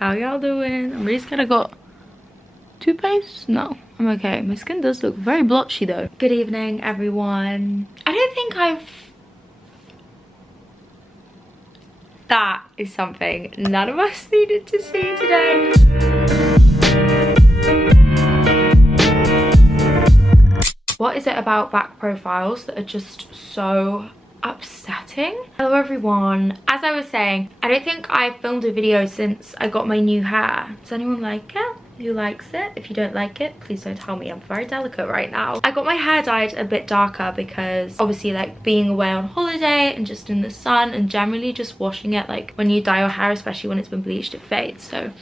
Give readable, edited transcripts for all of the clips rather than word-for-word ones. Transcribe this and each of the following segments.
How y'all doing? I'm really scared I got toothpaste. No, I'm okay. My skin does look very blotchy though. Good evening, everyone. I don't think that is something none of us needed to see today. What is it about back profiles that are just so upsetting? Hello everyone. As I was saying, I don't think I've filmed a video since I got my new hair. Does anyone like it? Who likes it? If you don't like it, please don't tell me. I'm very delicate right now. I got my hair dyed a bit darker because obviously like being away on holiday and just in the sun and generally just washing it, like when you dye your hair, especially when it's been bleached, it fades. So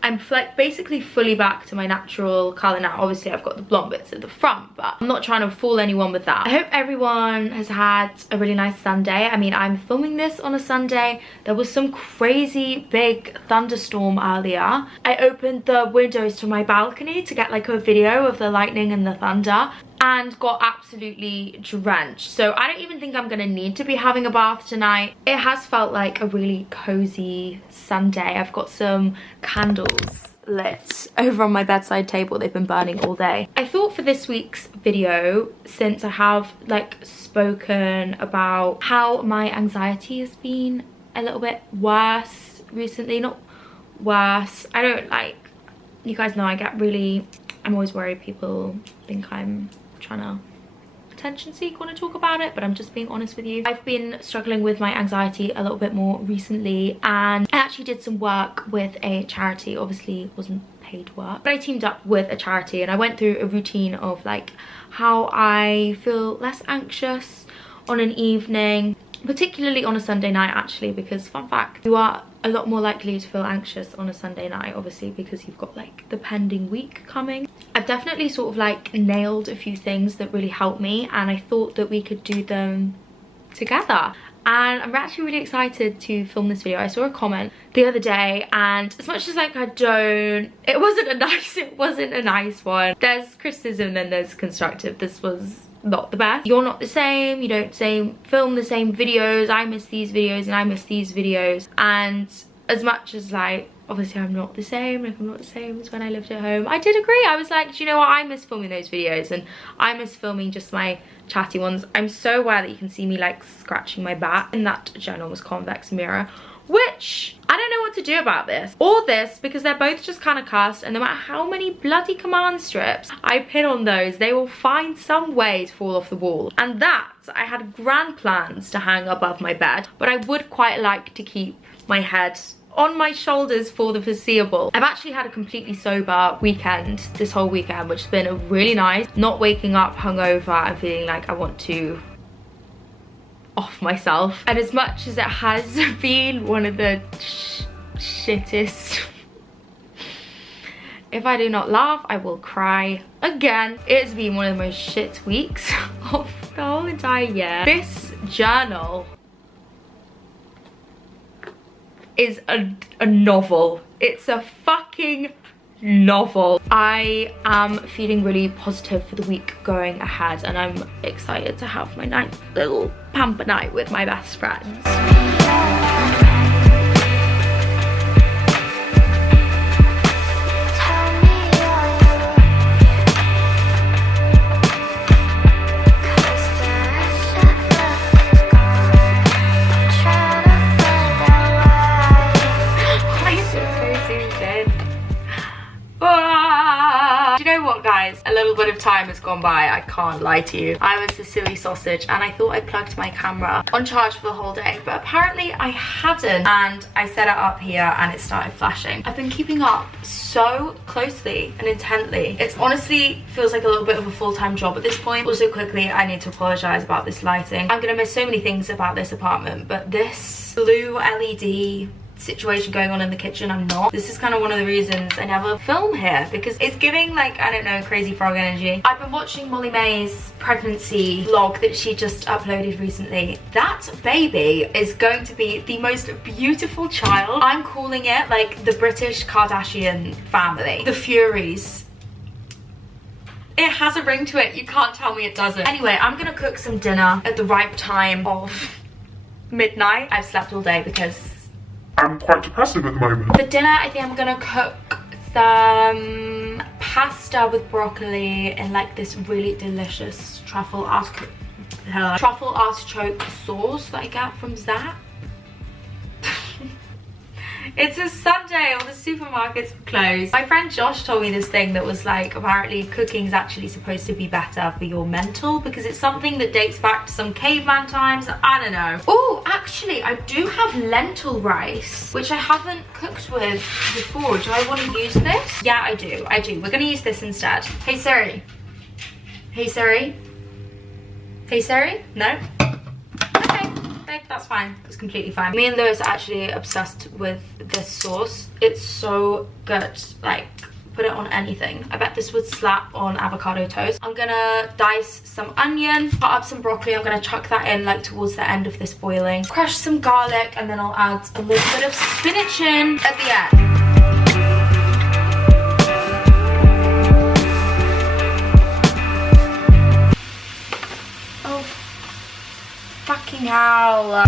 I'm like basically fully back to my natural color now. Obviously I've got the blonde bits at the front, but I'm not trying to fool anyone with that. I hope everyone has had a really nice Sunday. I mean, I'm filming this on a Sunday. There was some crazy big thunderstorm earlier. I opened the windows to my balcony to get like a video of the lightning and the thunder and got absolutely drenched. So I don't even think I'm gonna need to be having a bath tonight. It has felt like a really cozy Sunday. I've got some candles lit over on my bedside table. They've been burning all day. I thought for this week's video, since I have like spoken about how my anxiety has been a little bit worse recently, not worse, I don't like, you guys know I get really, I'm always worried people think I'm trying to attention seek when I talk about it, but I'm just being honest with you. I've been struggling with my anxiety a little bit more recently, and I actually did some work with a charity. Obviously it wasn't paid work, but I teamed up with a charity and I went through a routine of like how I feel less anxious on an evening, particularly on a Sunday night actually, because fun fact, you are a lot more likely to feel anxious on a Sunday night, obviously because you've got like the pending week coming. I've definitely sort of like nailed a few things that really helped me, and I thought that we could do them together. And I'm actually really excited to film this video. I saw a comment the other day, and as much as like it wasn't a nice one. There's criticism, then there's constructive. This was not the best. You're not the same, you don't film the same videos. I miss these videos and I miss these videos. And as much as like obviously I'm not the same, like I'm not the same as when I lived at home, I did agree. I was like, do you know what, I miss filming those videos and I miss filming just my chatty ones. I'm so aware that you can see me like scratching my back, and that ginormous convex mirror, which I don't know what to do about this or this, because they're both just kind of cursed, and no matter how many bloody command strips I pin on those, they will find some way to fall off the wall. And that, I had grand plans to hang above my bed, but I would quite like to keep my head on my shoulders for the foreseeable. I've actually had a completely sober weekend this whole weekend, which has been really nice. Not waking up hungover and feeling like I want to off myself. And as much as it has been one of the shittest, if I do not laugh I will cry again, it's been one of the most shit weeks of the whole entire year. This journal is a novel. It's a fucking novel. I am feeling really positive for the week going ahead, and I'm excited to have my nice little pamper night with my best friends. Guys, a little bit of time has gone by, I can't lie to you. I was a silly sausage and I thought I plugged my camera on charge for the whole day, but apparently I hadn't, and I set it up here and it started flashing. I've been keeping up so closely and intently. It's honestly feels like a little bit of a full-time job at this point. Also quickly, I need to apologize about this lighting. I'm gonna miss so many things about this apartment, but this blue LED situation going on in the kitchen, I'm not. This is kind of one of the reasons I never film here, because it's giving like, I don't know, crazy frog energy. I've been watching Molly May's pregnancy vlog that she just uploaded recently. That baby is going to be the most beautiful child. I'm calling it like the British Kardashian family, the Furies. It has a ring to it, you can't tell me it doesn't. Anyway, I'm gonna cook some dinner at the ripe time of midnight. I've slept all day because I'm quite depressive at the moment. For dinner, I think I'm gonna cook some pasta with broccoli in like this really delicious truffle artichoke sauce that I get from Zap. It's a Sunday, all the supermarkets are closed. My friend Josh told me this thing that was like, apparently cooking is actually supposed to be better for your mental because it's something that dates back to some caveman times. I don't know. Oh, actually, I do have lentil rice, which I haven't cooked with before. Do I want to use this? Yeah, I do. We're gonna use this instead. Hey Siri. Hey Siri. Hey Siri? No? Okay, that's fine. That's completely fine. Me and Lewis are actually obsessed with this sauce. It's so good. Like, put it on anything. I bet this would slap on avocado toast. I'm gonna dice some onion, cut up some broccoli. I'm gonna chuck that in like towards the end of this boiling. Crush some garlic, and then I'll add a little bit of spinach in at the end. Fucking hell.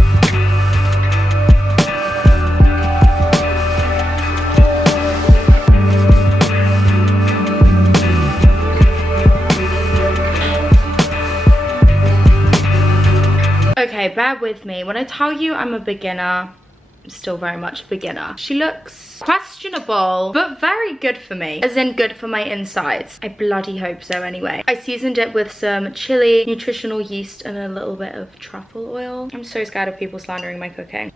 Okay, bear with me. When I tell you I'm a beginner, I'm still very much a beginner. She looks questionable, but very good for me. As in good for my insides. I bloody hope so anyway. I seasoned it with some chili, nutritional yeast, and a little bit of truffle oil. I'm so scared of people slandering my cooking.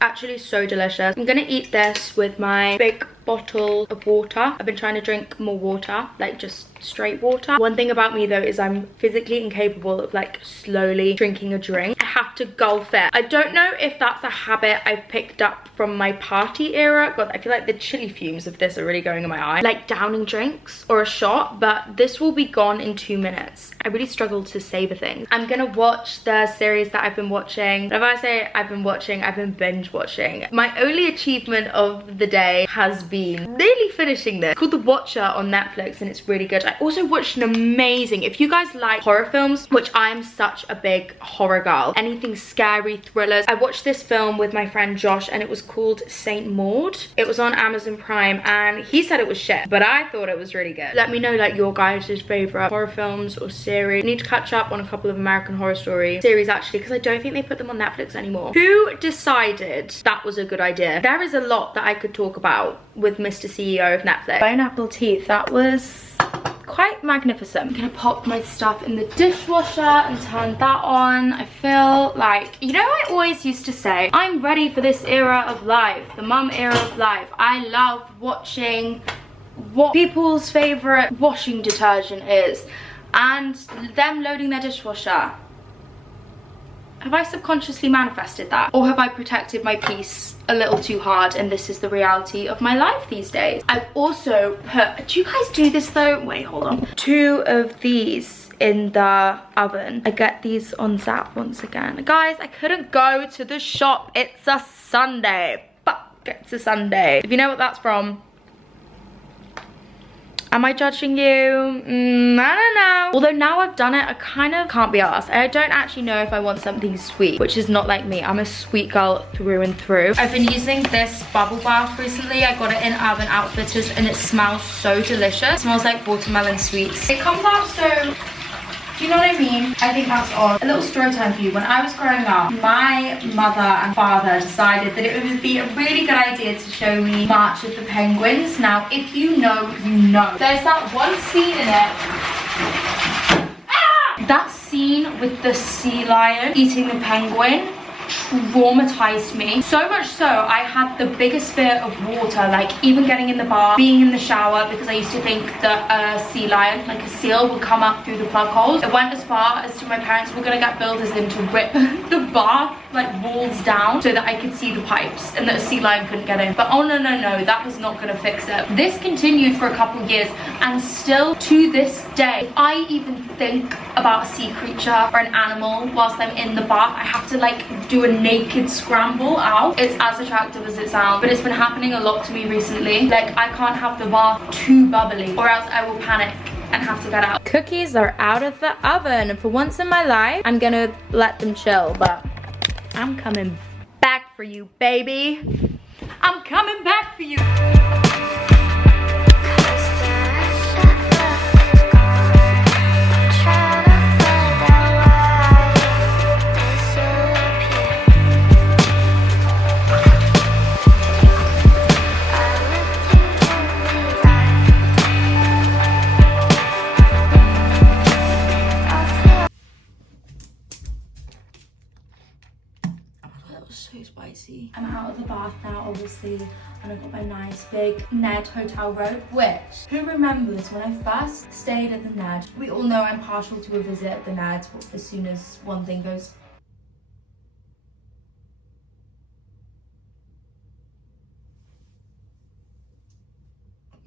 Actually so delicious. I'm gonna eat this with my big bottle of water. I've been trying to drink more water, like just straight water. One thing about me though is I'm physically incapable of like slowly drinking a drink. I have to gulp it. I don't know if that's a habit I've picked up from my party era. God, I feel like the chili fumes of this are really going in my eye. Like downing drinks or a shot, but this will be gone in 2 minutes. I really struggle to savor things. I'm gonna watch the series that I've been watching. Whenever I say I've been watching, I've been binge watching. My only achievement of the day has been nearly finishing this. It's called The Watcher on Netflix and it's really good. I also watched an amazing, if you guys like horror films, which I'm such a big horror girl, anything scary, thrillers. I watched this film with my friend Josh and it was called Saint Maud. It was on Amazon Prime and he said it was shit, but I thought it was really good. Let me know like your guys' favorite horror films or series. I need to catch up on a couple of American Horror Story series actually because I don't think they put them on Netflix anymore. Who decided that was a good idea? There is a lot that I could talk about with Mr. CEO of Netflix. Bone apple teeth, that was quite magnificent. I'm gonna pop my stuff in the dishwasher and turn that on. I feel like, you know, I always used to say, I'm ready for this era of life, the mum era of life. I love watching what people's favorite washing detergent is and them loading their dishwasher. Have I subconsciously manifested that? Or have I protected my peace a little too hard and this is the reality of my life these days? I've also put, do you guys do this though? Wait, hold on. 2 of these in the oven. I get these on Zap once again. Guys, I couldn't go to the shop. It's a Sunday. Fuck, it's a Sunday. If you know what that's from, am I judging you? I don't know. Although now I've done it, I kind of can't be arsed. I don't actually know if I want something sweet, which is not like me. I'm a sweet girl through and through. I've been using this bubble bath recently. I got it in Urban Outfitters and it smells so delicious. It smells like watermelon sweets. It comes out so, do you know what I mean? I think that's odd. A little story time for you. When I was growing up, my mother and father decided that it would be a really good idea to show me March of the Penguins. Now, if you know, you know. There's that one scene in it. Ah! That scene with the sea lion eating the penguin traumatized me so much so I had the biggest fear of water, like even getting in the bath, being in the shower, because I used to think that a sea lion, like a seal, would come up through the plug holes. It went as far as to my parents were gonna get builders in to rip the bath like walls down so that I could see the pipes and that a sea lion couldn't get in. But oh no, that was not gonna fix it. This continued for a couple of years and still to this day, if I even think about a sea creature or an animal whilst I'm in the bath, I have to like do a naked scramble out. It's as attractive as it sounds, but it's been happening a lot to me recently. Like I can't have the bath too bubbly or else I will panic and have to get out. Cookies are out of the oven, and for once in my life, I'm gonna let them chill, but I'm coming back for you, baby. I'm coming back for you. So spicy. I'm out of the bath now, obviously, and I've got my nice big Ned hotel robe, which, who remembers when I first stayed at the Ned? We all know I'm partial to a visit at the Ned as soon as one thing goes.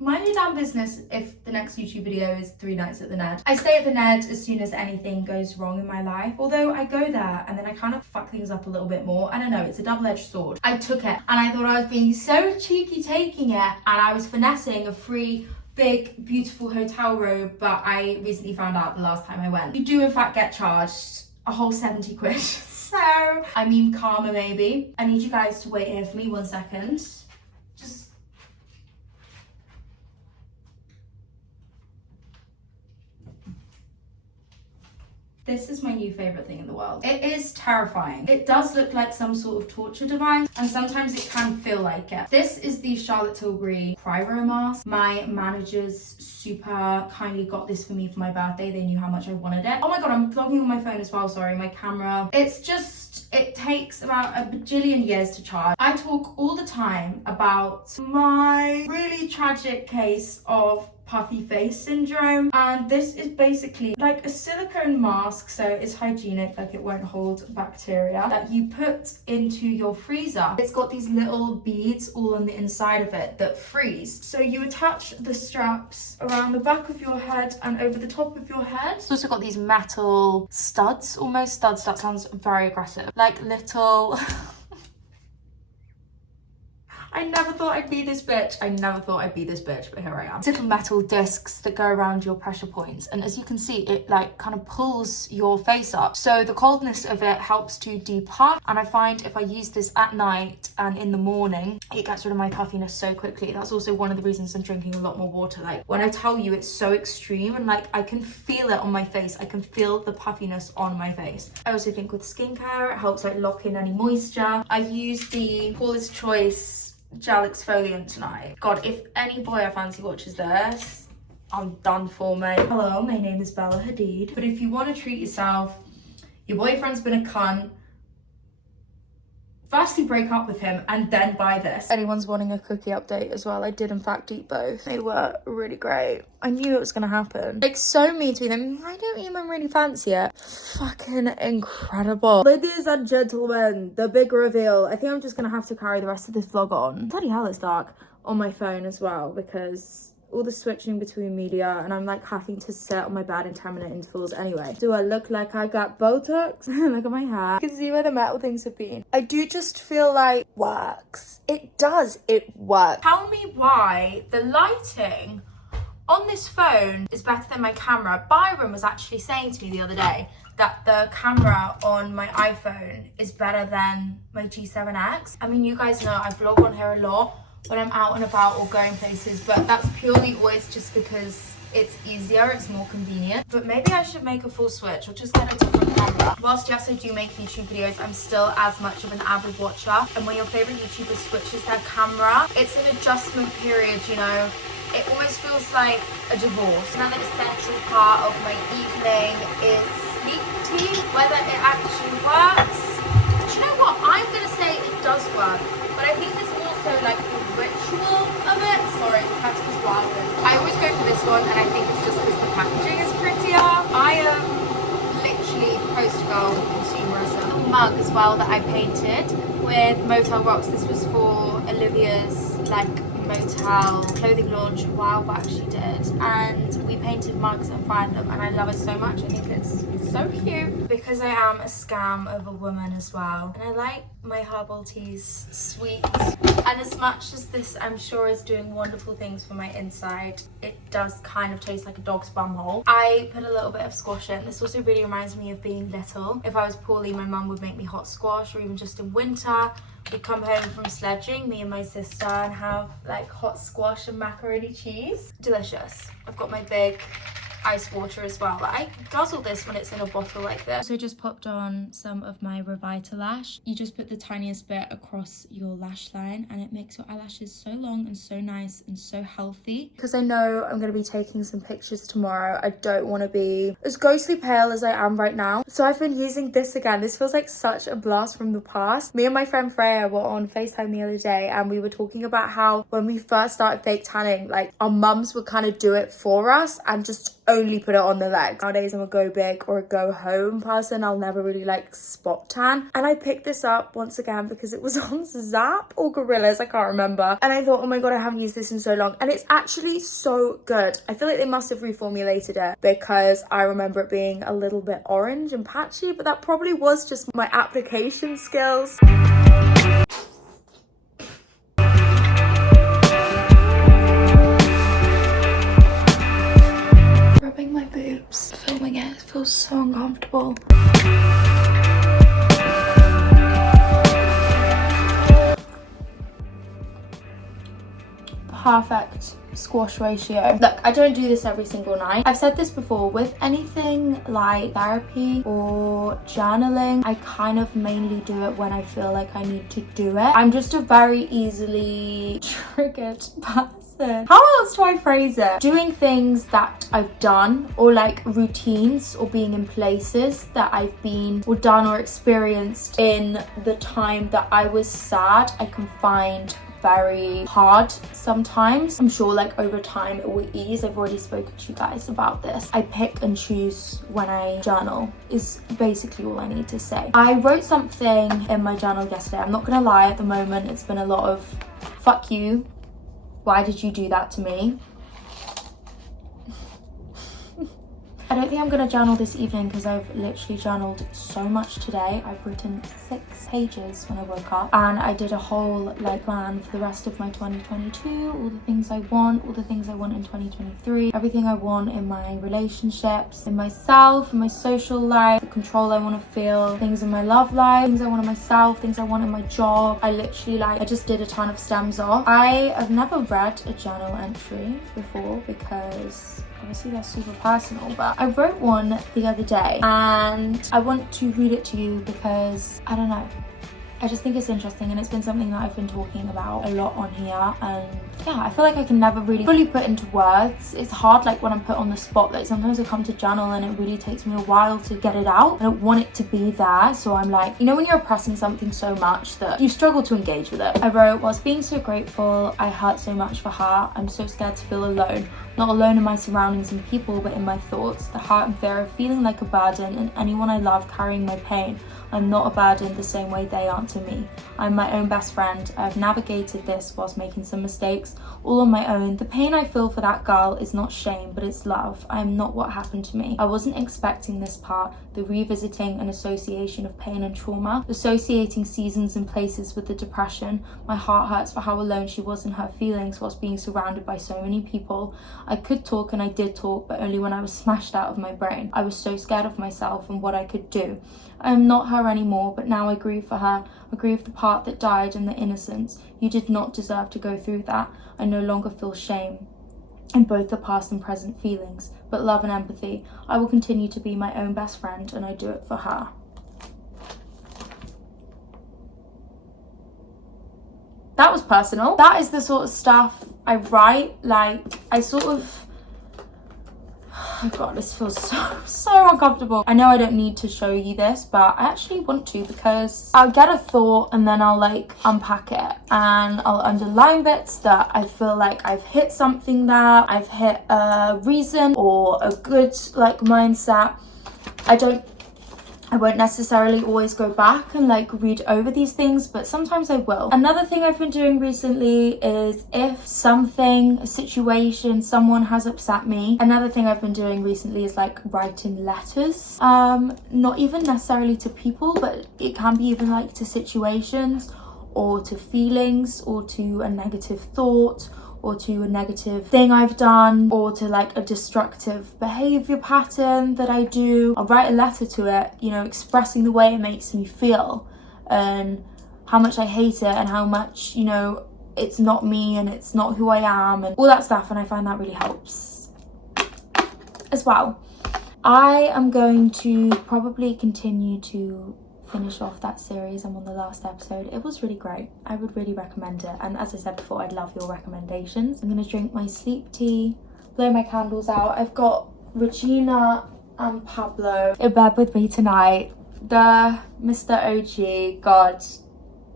Mind your damn business if the next YouTube video is 3 nights at the Ned. I stay at the Ned as soon as anything goes wrong in my life. Although I go there and then I kind of fuck things up a little bit more. I don't know, it's a double-edged sword. I took it and I thought I was being so cheeky taking it, and I was finessing a free, big, beautiful hotel robe, but I recently found out the last time I went, you do in fact get charged a whole 70 quid. So, I mean karma maybe. I need you guys to wait here for me 1 second. This is my new favorite thing in the world. It is terrifying. It does look like some sort of torture device, and sometimes it can feel like it. This is the Charlotte Tilbury Cryo mask. My managers super kindly got this for me for my birthday. They knew how much I wanted it. Oh my god, I'm vlogging on my phone as well, sorry, my camera. It's just, it takes about a bajillion years to charge. I talk all the time about my really tragic case of puffy face syndrome, and this is basically like a silicone mask, so it's hygienic, like it won't hold bacteria, that you put into your freezer. It's got these little beads all on the inside of it that freeze, so you attach the straps around the back of your head and over the top of your head. It's also got these metal studs, almost studs, that sounds very aggressive, like little I never thought I'd be this bitch. I never thought I'd be this bitch, but here I am. Little metal discs that go around your pressure points. And as you can see, it like kind of pulls your face up. So the coldness of it helps to depuff. And I find if I use this at night and in the morning, it gets rid of my puffiness so quickly. That's also one of the reasons I'm drinking a lot more water. Like when I tell you it's so extreme, and like I can feel it on my face. I can feel the puffiness on my face. I also think with skincare, it helps like lock in any moisture. I use the Paula's Choice gel exfoliant tonight. God, if any boy I fancy watches this, I'm done for, mate. Hello, my name is Bella Hadid. But if you want to treat yourself, your boyfriend's been a cunt, firstly break up with him and then buy this. Anyone's wanting a cookie update as well, I did in fact eat both. They were really great. I knew it was gonna happen. Like so mean to them. I don't even really fancy it. Fucking incredible. Ladies and gentlemen, the big reveal. I think I'm just gonna have to carry the rest of this vlog on. Bloody hell, it's dark on my phone as well, because all the switching between media, and I'm like having to sit on my bed in 10-minute intervals anyway. Do I look like I got Botox? Look at my hair. You can see where the metal things have been. I do just feel like works. It does, it works. Tell me why the lighting on this phone is better than my camera. Byron was actually saying to me the other day that the camera on my iPhone is better than my G7X. I mean, you guys know I vlog on here a lot when I'm out and about or going places, but that's purely always just because it's easier, it's more convenient. But maybe I should make a full switch or just get a different camera. Whilst yes, I do make YouTube videos, I'm still as much of an avid watcher, and when your favorite YouTuber switches their camera, it's an adjustment period, you know. It almost feels like a divorce. Another essential part of my evening is sleep tea. Whether it actually works, do you know what? I'm gonna say it does work, but I think there's also like the ritual of it. Sorry, the cat is wild. I always go for this one, and I think it's just because the packaging is prettier. I am literally the poster girl of consumerism. A mug as well that I painted with Motel Rocks. This was for Olivia's like motel clothing launch a while back, she did, and we painted mugs and fired them, and I love it so much. I think it's so cute because I am a scam of a woman as well, and I like my herbal teas sweet, and as much as this I'm sure is doing wonderful things for my inside, it does kind of taste like a dog's bumhole. I put a little bit of squash in. This also really reminds me of being little. If I was poorly, my mum would make me hot squash, or even just in winter we'd come home from sledging, me and my sister, and have like hot squash and macaroni cheese. Delicious. I've got my big ice water as well. I guzzle this when it's in a bottle like this. So just popped on some of my Revitalash. You just put the tiniest bit across your lash line and it makes your eyelashes so long and so nice and so healthy. Because I know I'm going to be taking some pictures tomorrow, I don't want to be as ghostly pale as I am right now. So I've been using this again. This feels like such a blast from the past. Me and my friend Freya were on FaceTime the other day and we were talking about how when we first started fake tanning, like our mums would kind of do it for us and just only put it on the legs. Nowadays I'm a go big or a go home person. I'll never really like spot tan. And I picked this up once again because it was on Zap or Gorillas, I can't remember. And I thought, oh my god, I haven't used this in so long. And it's actually so good. I feel like they must have reformulated it because I remember it being a little bit orange and patchy, but that probably was just my application skills. My boobs. Filming it feels so uncomfortable. Perfect squash ratio. Look, I don't do this every single night. I've said this before, with anything like therapy or journaling, I kind of mainly do it when I feel like I need to do it. I'm just a very easily triggered person. How else do I phrase it? Doing things that I've done, or like routines, or being in places that I've been or done or experienced in the time that I was sad, I can find very hard sometimes. I'm sure like over time it will ease. I've already spoken to you guys about this. I pick and choose when I journal is basically all I need to say. I wrote something in my journal yesterday. I'm not gonna lie, at the moment it's been a lot of fuck you, why did you do that to me? I don't think I'm going to journal this evening because I've literally journaled so much today. I've written 6 pages when I woke up, and I did a whole like plan for the rest of my 2022, all the things I want, all the things I want in 2023, everything I want in my relationships, in myself, in my social life, the control I want to feel, things in my love life, things I want in myself, things I want in my job. I literally I just did a ton of stems off. I have never read a journal entry before because obviously they're super personal, but I wrote one the other day and I want to read it to you because I don't know, I just think it's interesting, and it's been something that I've been talking about a lot on here, and yeah, I feel like I can never really fully put into words. It's hard, like when I'm put on the spot, like sometimes I come to journal and it really takes me a while to get it out. I don't want it to be there, so I'm like, you know when you're oppressing something so much that you struggle to engage with it. I wrote, whilst being so grateful, I hurt so much for her. I'm so scared to feel alone. Not alone in my surroundings and people, but in my thoughts. The hurt and fear of feeling like a burden, and anyone I love carrying my pain. I'm not a burden the same way they aren't to me. I'm my own best friend. I've navigated this whilst making some mistakes, all on my own. The pain I feel for that girl is not shame, but it's love. I am not what happened to me. I wasn't expecting this part, the revisiting and association of pain and trauma, associating seasons and places with the depression. My heart hurts for how alone she was in her feelings whilst being surrounded by so many people. I could talk and I did talk, but only when I was smashed out of my brain. I was so scared of myself and what I could do. I am not her anymore, but now I grieve for her. I grieve the part that died and the innocence. You did not deserve to go through that. I no longer feel shame in both the past and present feelings, but love and empathy. I will continue to be my own best friend, and I do it for her. That was personal. That is the sort of stuff I write. Like, I sort of... Oh god, this feels so uncomfortable. I know I don't need to show you this, but I actually want to, because I'll get a thought and then I'll like unpack it and I'll underline bits that I feel like I've hit something there, I've hit a reason or a good like mindset. I don't I won't necessarily always go back and like read over these things, but sometimes I will. Another thing I've been doing recently is if something, a situation, someone has upset me, another thing I've been doing recently is like writing letters. Not even necessarily to people, but it can be even like to situations or to feelings or to a negative thought or to a negative thing I've done or to like a destructive behavior pattern that I do. I'll write a letter to it, you know, expressing the way it makes me feel and how much I hate it and how much, you know, it's not me and it's not who I am and all that stuff, and I find that really helps as well. I am going to probably continue to finish off that series. I'm on the last episode. It was really great. I would really recommend it, and as I said before, I'd love your recommendations. I'm gonna drink my sleep tea, blow my candles out. I've got Regina and Pablo in bed with me tonight. The Mr. OG, God,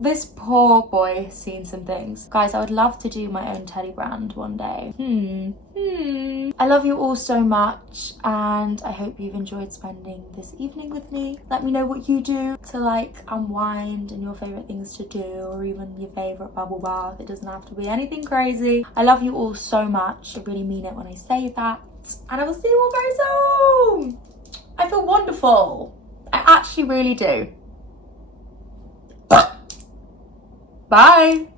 this poor boy has seen some things. Guys, I would love to do my own teddy brand one day. I love you all so much, and I hope you've enjoyed spending this evening with me. Let me know what you do to like unwind and your favorite things to do, or even your favorite bubble bath. It doesn't have to be anything crazy. I love you all so much. I really mean it when I say that, and I will see you all very soon. I feel wonderful. I actually really do. Bye.